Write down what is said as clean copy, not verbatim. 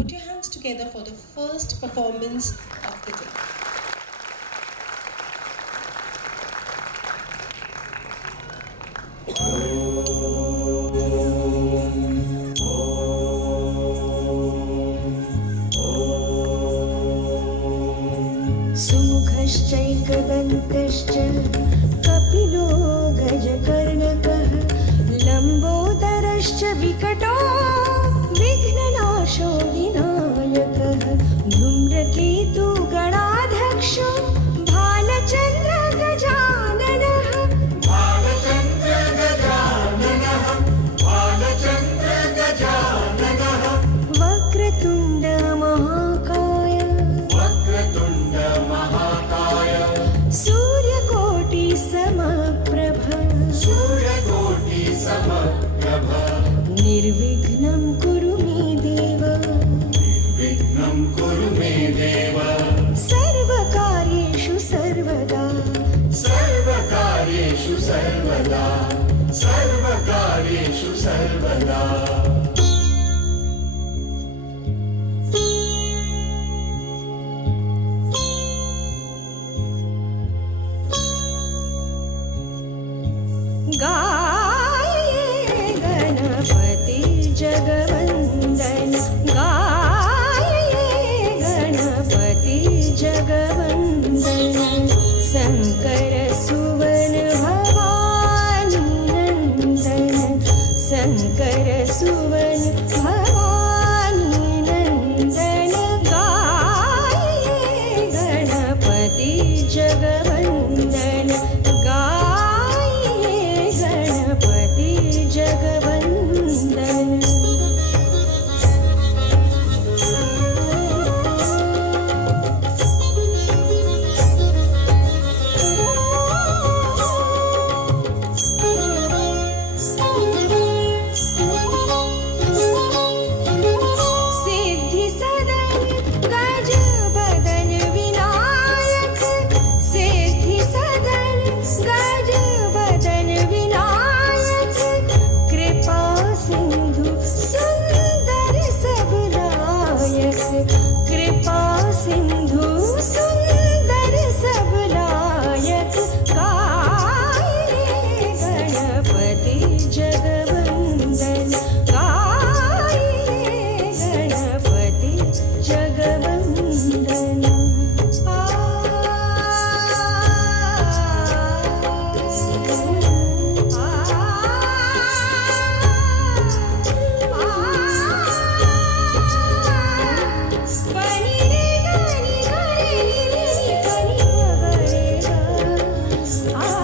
put your hands together for the first performance of the day. सुमुखश्चैकदन्तश्च कपिलो गजकर्णकः लम्बोदरश्च विकटो विघ्ननाशो विनायकः Dhumraketu गणाध्यक्षो Bhalchandra गजाननः वक्रतुण्ड महाकाय सूर्यकोटि समप्रभ निर्विघ्नं कुरु मे देव सर्वकार्येषु सर्वदा गाये गणपति जगवन्दन गाये गणपति जगवन्दन शङ्कर सुवन भवानी नन्दन शङ्कर सुवन भवानी नन्दन गाये गणपति जगवन्दन गणपति जगवन्दन सिद्धि सदन गज बदन विनायक सिद्धि सदन गज बदन विनायक कृपा सिंधु सुंदर सब लायक कृपा सिंधु सुंदर सब लायक गाये गणपति जगवन्दन गाये गणपति जगवन्दन आ